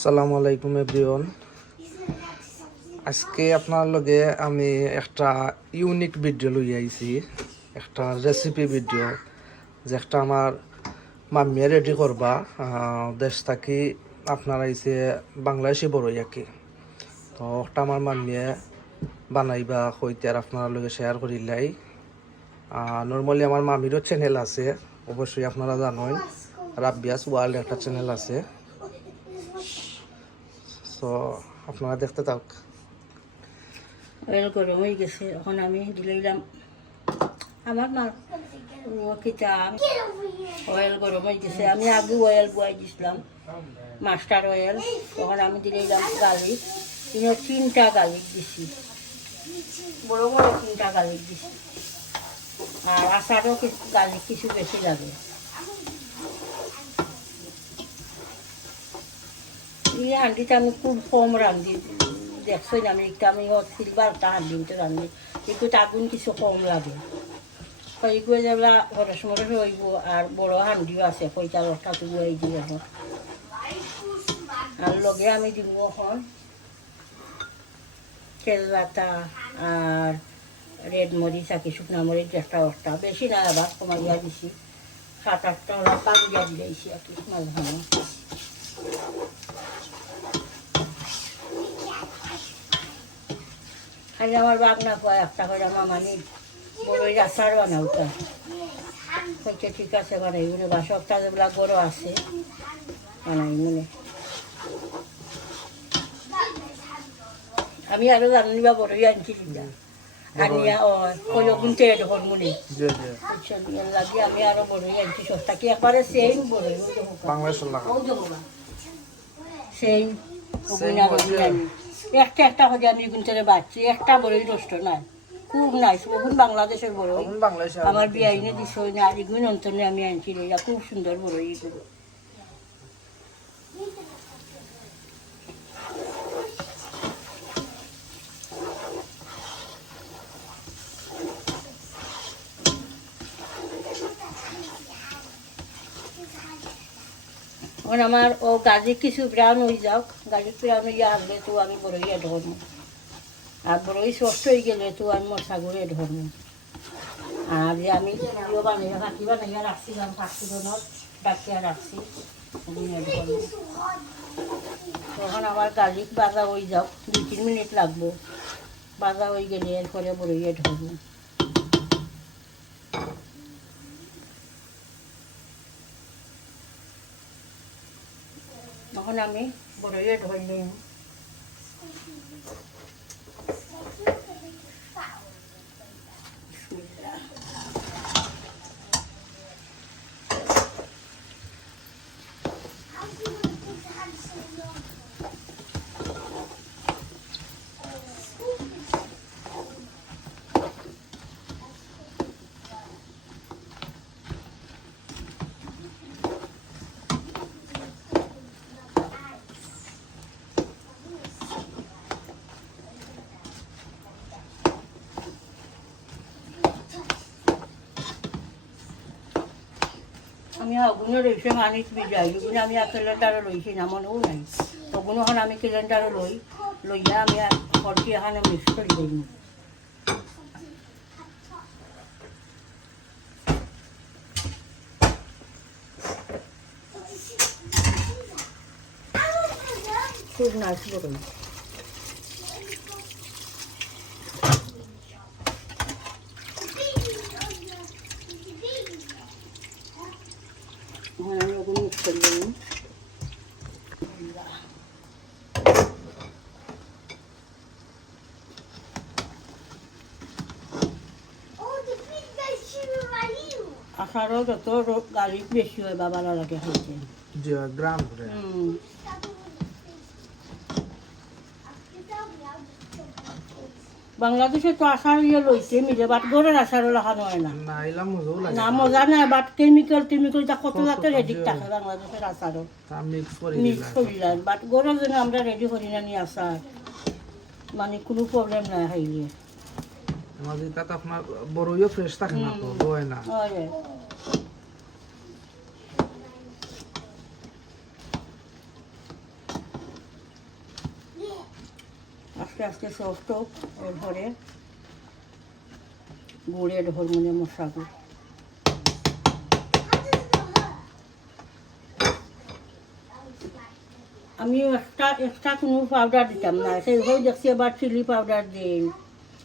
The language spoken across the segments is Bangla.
আসসালামু আলাইকুম এভরিওয়ান। আজকে আপনার লগে আমি একটা ইউনিক ভিডিও লই আইছি, একটা রেসিপি ভিডিও যেটা আমার মাম্মিয়ে রেডি করবা। দেশ থাকি আপনার আইছে বাংলাদেশি বড় ইয়াকি, তো ওটা আমার মাম্মিয়ে বানাইবা হইতে আর আপনার লগে শেয়ার করিলাই। নর্মালি আমার মামিরও চ্যানেল আছে, অবশ্যই আপনারা জানেন, রাব্বিয়াস ওয়ার্ল্ড একটা চ্যানেল আছে। তো আপনারা দেখতে থাক। অয়েল গরম হয়ে গেছে, এখন আমি দিলাম আমার মা কিতা অয়েল গরম হয়ে গেছে। আমি আগে অয়েল বয়াই দিছিলাম, মাস্টার অয়েল। তখন আমি দিলাম গার্লিক, 3টা গার্লিক দিছি, বড় বড় 3টা গার্লিক দিছি। আর আচারও গার্লিক কিছু বেশি লাগে। এই হাঁডিটা আমি খুব কম রান্ধি, দেখছই না। আমি সিলভারটা হাঁডিতে রান্ধি, একটু আগুন কিছু কম লাগে। এইগুলো যেগুলা হরস মরস হইব। আর বড় হাঁডিও আছে, পয়সা লটা তুলে এই দিব এখন। আর লগে আমি দিব এখন তেজপাতা আর রেড মরিচ আঁকি, শুকনা মরিচ 1টা বেশি না, আবার কমাইয়া দিছি। 7-8টা ওরা পাগুয়া দিয়েছি আর কি মাঝে মাঝে। খালি আমার বাপ না কয় একটা করে মামানি বড়ই আচার বানাওটা হচ্ছে, ঠিক আছে বানাই মনে বা সপ্তাহ যেগুলা বড় আছে বানাই মনে। আমি আরো জানি বা বড়ই আনছি আনিয়া কিন্তু এডোর মনে লাগে। আমি আরো বড়ই আনছি সস্তা কি একবারে সেই বড়ই সেই একটা হয়ে আমি কিন্তু বাচ্চি, একটা বড়ই নষ্ট নাই, খুব নাইস। ওগুন বাংলাদেশের বড়ই, আমার বিয়াইনে দিছ না। আর এগুলো অন্তরে আমি আনছি, খুব সুন্দর বড়ই এগুলো। এখন আমার গাজি কিছু ব্রাউন হয়ে যাও, গাজি ব্রাউন হয়ে আসলে তো আমি বড়ই এড করবো। আর বড়ই সস্ত হয়ে গেলে তো আমি মশাগুলো এড করবো। আর যে আমি বানাইয়া কাটি বানাইয়া রাখছিলাম 5 ডাকিয়া রাখছি, এড করবো। তখন আমার গার্লিক ভাজা হয়ে যাও, 2-3 মিনিট লাগবো। ভাজা হয়ে গেলে এরপরে বড়ই এড করবো। তখন আমি বড়ই এড হইলাম। আমি আগুনে রয়েছে মানিস বিজাই, ওগুলো আমি সিলিন্ডারও লইছি না, মনেও নাই। ওগুলো এখন আমি সিলিন্ডারও লইয়া আমি ফলটি এখানে মিক্স করে দিই। খুব নাইস বড়ই। আমি ওগুলো মিক্স করে দিই। আচারও যত গার্লিক বেশি হয় বা ভালো লাগে খাইতে। বাংলাদেশে তো আচার লইছে মিলে, বাট গরের আচারও লাগানো হয় না। না মজা নাই, বাট কেমিক্যাল কত জাতের রেডি থাকে বাংলাদেশের আচারও মিক্স করিলাম। বাট গরের জন্য আমরা রেডি করি না নি আচার, মানে কোনো প্রবলেম নাই খাইলে। আপনার বড়ইও ফ্রেশ থাকে না, তো হয় না। আস্তে আস্তে সফট হোক, এরপরে গুড়ের হরমোনে মশলা গুড়। আমি এক্সট্রা কোনো পাউডার দিতাম না, সেইভাবে দেখছি এবার চিলি পাউডার দিই।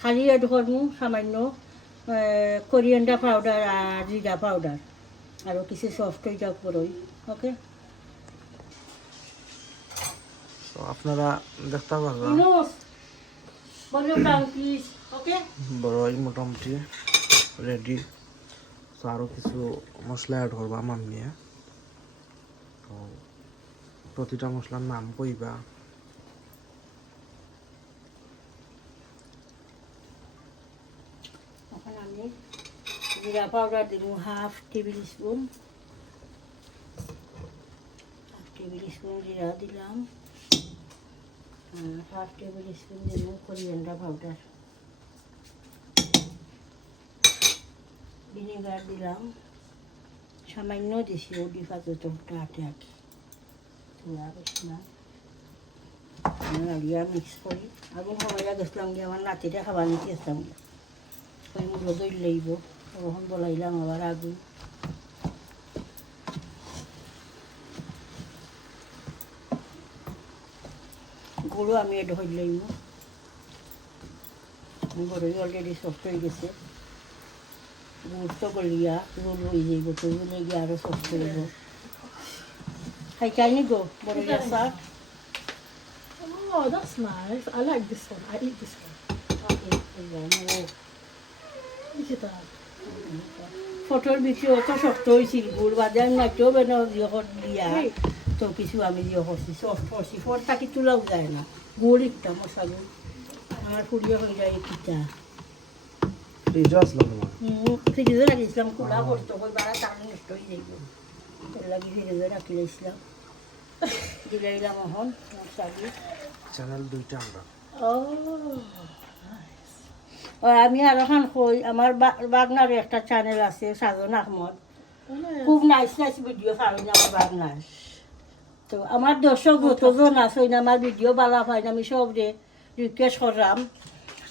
খালি এড করবো সামান্য কোরিয়ান্ডার পাউডার আর জিরা পাউডার, আর কিছু সফট হয়ে যাক বড়ই। ওকে, তো আপনারা দেখতে পারবেন প্লিজ। ওকে, বড়ই মোটামুটি রেডি। তো আরও কিছু মশলা অ্যাড করবা মাম্মিয়ে। তো প্রতিটা মশলার নাম কইবা। এখন আমি জিরা পাউডার দিব হাফ টেবিল স্পুন। জিরা দিলাম, আর হাফ টেবিল স্পুন দিব কোরিয়ান্ডার পাউডার। ভিনেগার দিলাম সামান্য, দিছি ওডি পাতটা আটে আটে, লাগিয়ে মিক্স করি। আগুন সময় গেছিলাম গিয়ে আমার নাতিটা খাবার নিতে আসতাম, ওই মুড়ো দই লাগব, তখন বলাইলাম আবার আগুন। গুঁড়ো আমি এড হয়ে লইব, বড়ই অলরেডি সফট হয়ে গেছে। গুড় তো গলিয়া রোল হয়ে যাইব, তো রোলে গিয়ে আরও সফট হইব। খাইতে গো বড়ইয়া শাক। Oh, that's nice. I like this one. I eat this one. Look at that. ফটোর ভিতরে অত শক্ত হয়েছিল গুড় বাদে আমি নাচেও বেনা দিয়া, তো কিছু আমি দিয়ে করছি সফট করছি, ফোর থাকি তোলাও যায় না। গুড় একটা মশা গুড় আমার ফুরিয়ে হয়ে যায় পিঠা। ফ্রিজও আসলো তোমার? ফ্রিজে রাখিয়েছিলাম, খোলা করতো ওই বাড়া টান নষ্ট হয়ে যাইব, লাগি ফ্রিজে রাখিয়েছিলাম। দিলাইলাম এখন মশা গুড়। চ্যানেল দুইটা আমরা। আমি আর এখন কই, আমার বাগনার একটা চ্যানেল আছে সাজন আহমদ, খুব নাইস নাইস ভিডিও ছাড়েন আমার বাগনার। তো আমার দর্শক যতজন আছে আমার ভিডিও বালা পাই না, আমি সব রিকোয়েস্ট করলাম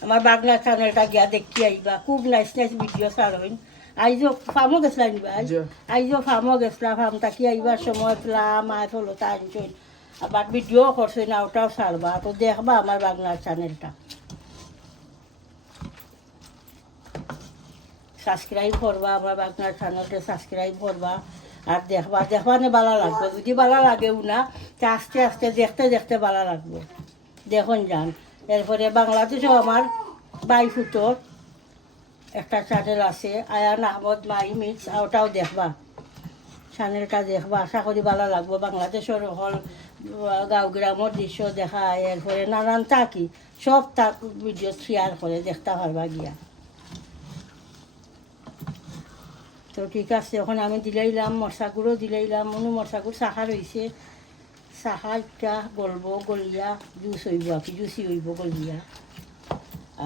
আমার বাগনার চ্যানেলটা গিয়া দেখি আইবা, খুব নাইস নাইস ভিডিও ছাড়েন। আইজো ফার্মও গেছিলাম ভাই, আইজো ফার্মও গেছিলাম, ফার্ম থাকি আইবার সময় পেলাম মাছ হলো তা আনছেন, আবার ভিডিও করছেন না, ওটাও ছাড়বা। তো দেখবা আমার বাগনার চ্যানেলটা, সাবস্ক্রাইব করবা, আমার বাগনার চ্যানেলটা সাবস্ক্রাইব করবা, আর দেখবা দেখবানে ভালো লাগবে। যদি ভালো লাগেও না, তা আস্তে আস্তে দেখতে দেখতে ভালো লাগবে, দেখুন যান। এরপরে বাংলাদেশেও আমার বাইফুটোর একটা চ্যানেল আছে আয়ান আহমদ মাই মিক্স, ওটাও দেখবা, চ্যানেলটা দেখবা, আশা করি ভালো লাগবে। বাংলাদেশের হল গাঁও গ্রামের দৃশ্য দেখায়, এরপরে নানান তাকি সব তাক ভিডিও শেয়ার করে দেখতে পারবা গিয়া। তো ঠিক আছে, এখন আমি দিলাইলাম মশা গুঁড়ো, দিলাইলাম মশা গুঁড়ো চাহা রয়েছে, চাহাটা গলব, গলিয়া জুস হইব আর কি, জুসি হইব গলিয়া।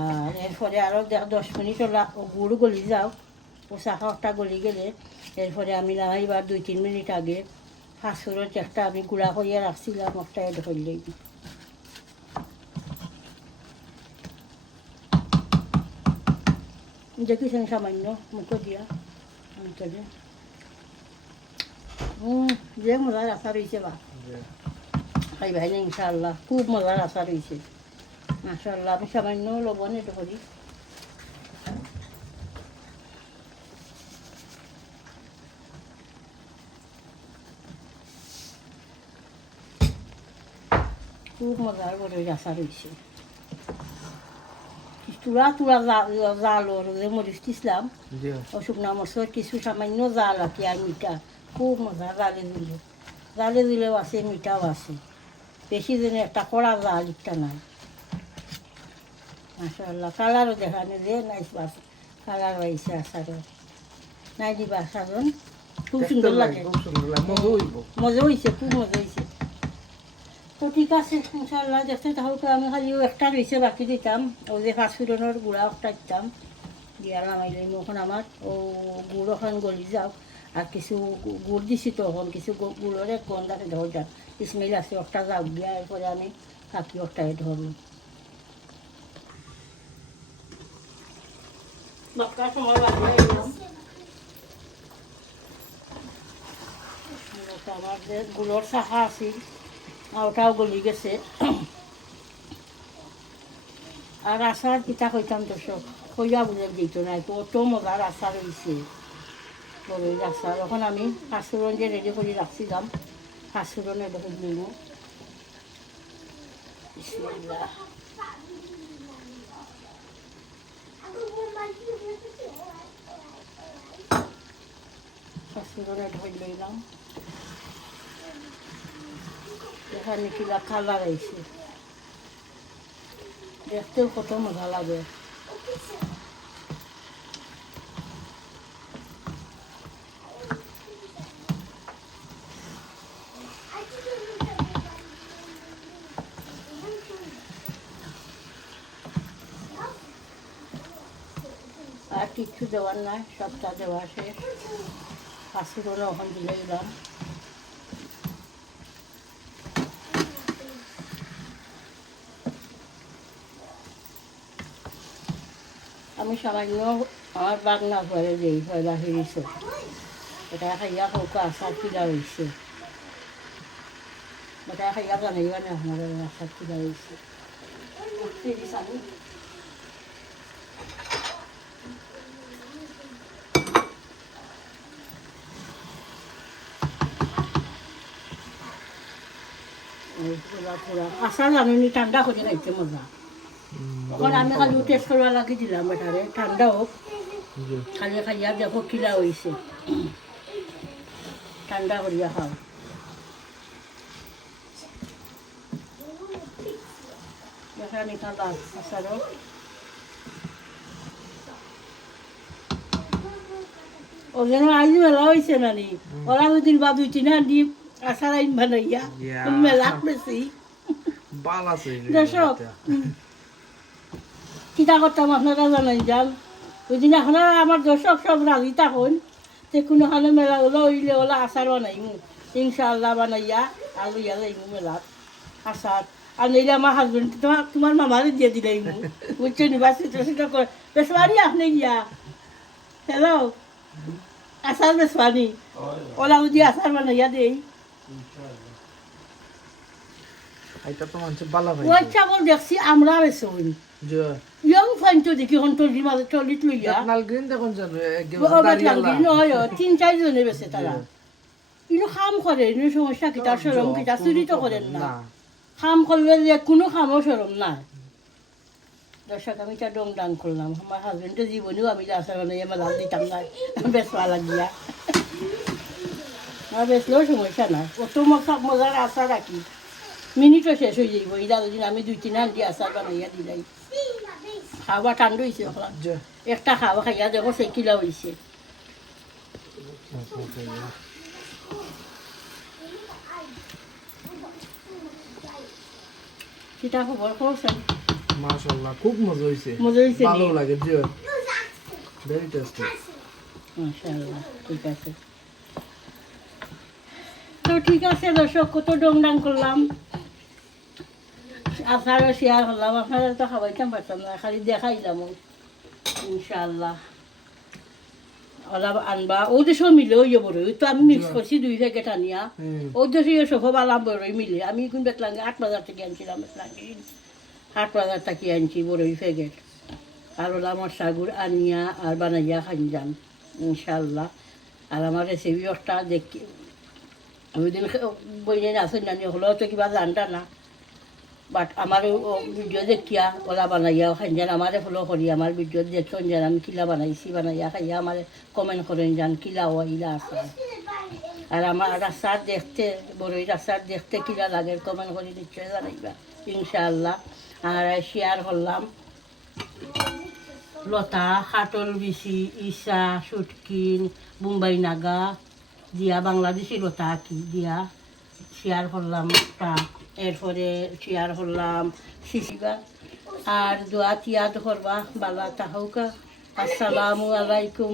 আর এরপরে আরও 10 মিনিট গুড় গলি যাও, ও চাহাটা গলি গেলে এরপরে আমি লাগাইবার 2-3 মিনিট আগে ফাঁসুরের একটা আমি গুঁড়া করিয়া রাখছিলাম, একটা এড করলেই দেখিছেন সামান্য মুখে দিয়া অন্তরে। যে মজার আশা রয়েছে বা খাই ভাই না ইনশাআল্লাহ, খুব মজার আশা রয়েছে মাশাআল্লাহ। আমি সামান্য লবণ এড করি, খুব মজার বড়ই আশা রয়েছে। তুলা তুলা জাল ওর যে মরিচ দিছিলাম ও শুকনা মরচর কিছু সামান্য জাল আঁকি আর মিঠা, খুব মজা। জালে দিলেও আছে, মিঠাও আছে, বেশি দিনে একটা কড়া জাল একটা নাই। মাশাআল্লাহ কালারও দেখানো যে নাইস বাস, কালার হয়েছে আচারের নাই দিবা আচারন, খুব সুন্দর লাগে, মজা হয়েছে, খুব মজা হয়েছে। তো ঠিক আছে ইনশাআল্লাহ দেখতে তাহলে আমি খালি একটা রয়েছে বাকি দিতাম, ও যে ফাঁসফুরনের গুঁড়া একটা দিতাম দিয়া নামাইলে এখন আমার ও গুড় ওখান গলি যাও, আর কিছু গুড় দিছি তখন কিছু গুড়ের এক গন্ধাকে ধর যান স্মেল আছে, একটা যাও দিয়া এরপরে আমি বাকি একটা ধরব। বাক্কার সময় বানিয়ে দিলাম আমার যে গুলোর শাখা আছিল ওটাও গলি গেছে আর আচার পিঠা কইতাম তো সব কইয়া বলে দিত না কত মজার আচার হয়েছে বড়ই আচার এখন আমি পাঁচফোড়ন যে রেডি করে রাখছিলাম পাঁচফোড়নে দেখে নিব বিসমিল্লাহ পাঁচফোড়নে ধরে লইলাম এখানে কিলা কালার আইছে দেখতেও কত মজা লাগে আর কিচ্ছু দেওয়ার নাই সবটা দেওয়া শেষ পাঁচফোড়নে ওখান দিলে দিলাম আমি সামান্য আমার বাগনা ঘরে দিই পয়লা ফিরিছ এটা খাইয়া হোক আচার কিলা হয়েছে এটা খাইয়া জানাইবা না আমার আচার কিলা হয়েছে ফিরিস আমি আচার জানি ঠান্ডা করে খাইতে মজা এখন আমি খালি টেস্ট করবার লাগি দিলাম এটারে ঠান্ডা হোক খালি খাইয়া দেখো কিলা হয়েছে ঠান্ডা করিয়া খাও দেখা নিকা লাল আচারও ও যেন আজ মেলা হয়েছে নানি ওরা দুদিন বা 2-3 হাঁড়ি আচার আইন বানাইয়া মেলা বেশি বাল আছে দর্শক কিতা করতাম আপনারা জানাই যান ওই দিন আপনারা আমার দর্শক সব রাজি থাকুন যে কোনোখানে মেলা হলো হইলে ওলা আচার বানাইমু ইনশাআল্লাহ বানাইয়া আলু ইয়া যাইমু মেলাত আচার আর নইলে আমার হাজবেন্ড তোমার মামারে দিয়ে দিলাইমু বুঝছো নিবা সেটা করে বেসবানি আপনি গিয়া হ্যালো আচার বেসবানি ওলা যদি আচার বানাইয়া দেই এটা তো মানুষ বালা ভাই ওই চাবল দেখছি আমরা বেসইন যে ইয়ং ফাইনটো দেখি হন্তলি মাঝে চলিত লইয়া নাল গ্রিন দেখুন জানো একদম ও দাঁড়িয়ে বাতলাল আল্লাহ নয় 3-4 জনে বেছে তারা ইনো কাম করে ইনো সমস্যা কি তার শরম কি তা চুরি তো করেন না কাম করলে যে কোনো কামও শরম না দর্শক আমি তা ডং ডাং করলাম আমার হাজবেন্ডের জীবনেও আমি আশা বানাই আমার লাল দিতাম না বেসবা লাগিয়া না বেসলেও সমস্যা না কত মজার আশা রাখি মিনিটও শেষ হয়ে যাইব এই দাদুদিন আমি 2-3 হাঁড়ি আচার বানাইয়া দিলাই খাওয়া ঠান্ডা হয়েছে এখন যে একটা খাওয়া খাইয়া দেখো সে কিলা হয়েছে সেটা খবর করছেন মাশাআল্লাহ খুব মজা হইছে মজা হয়েছে ভালো লাগে যে ভেরি টেস্টি মাশাআল্লাহ ঠিক আছে তো ঠিক আছে দর্শক কত ডং ডাং করলাম আচারও শেয়ার করলাম আপনারা তো খাওয়াইতাম পারতাম না খালি দেখাইলাম ইনশাআল্লাহ ওলা আনবা ও দেশ মিলে ওই বড়ই তো আমি মিক্স করছি 2 প্যাকেট আনিয়া ও দেশে সব বালা বড়ই মিলে আমি কোন বেতলাঙ্গে 8,000 টাকা আনছিলাম বেতলাঙ্গে 8,000 টাকা আনছি বড়ই প্যাকেট আর ওলা আমার সাগুর আনিয়া আর বানাইয়া খাই যান ইনশাআল্লাহ আর আমার রেসিপি একটা দেখি আমি দিন বইনে আসেন জানি হলেও তো কিবা জানতা না বাট আমার ভিডিও দেখিয়া ওলা বানাইয়া খাই যান আমারে ফলো করি আমার ভিডিও দেখছেন যান আমি কিলা বানাইছি বানাইয়া খাইয়া আমার কমেন্ট করেন যান কিলা ওইলা আছে আর আমার রাস্তার দেখতে বড়ই রাস্তার দেখতে কিলা লাগে কমেন্ট করে নিশ্চয় জানাইবা ইনশাআল্লাহ আর শেয়ার করলাম লতা খাটল বিচি ইসা সুটকিন মুম্বাই নাগা দিয়া বাংলাদেশি লতা কি দিয়া শেয়ার করলাম তা এরপরে শেয়ার করলাম শিশিবা আর দোয়া তিয়াদ করবা বালা তাহৌকা আসসালামু আলাইকুম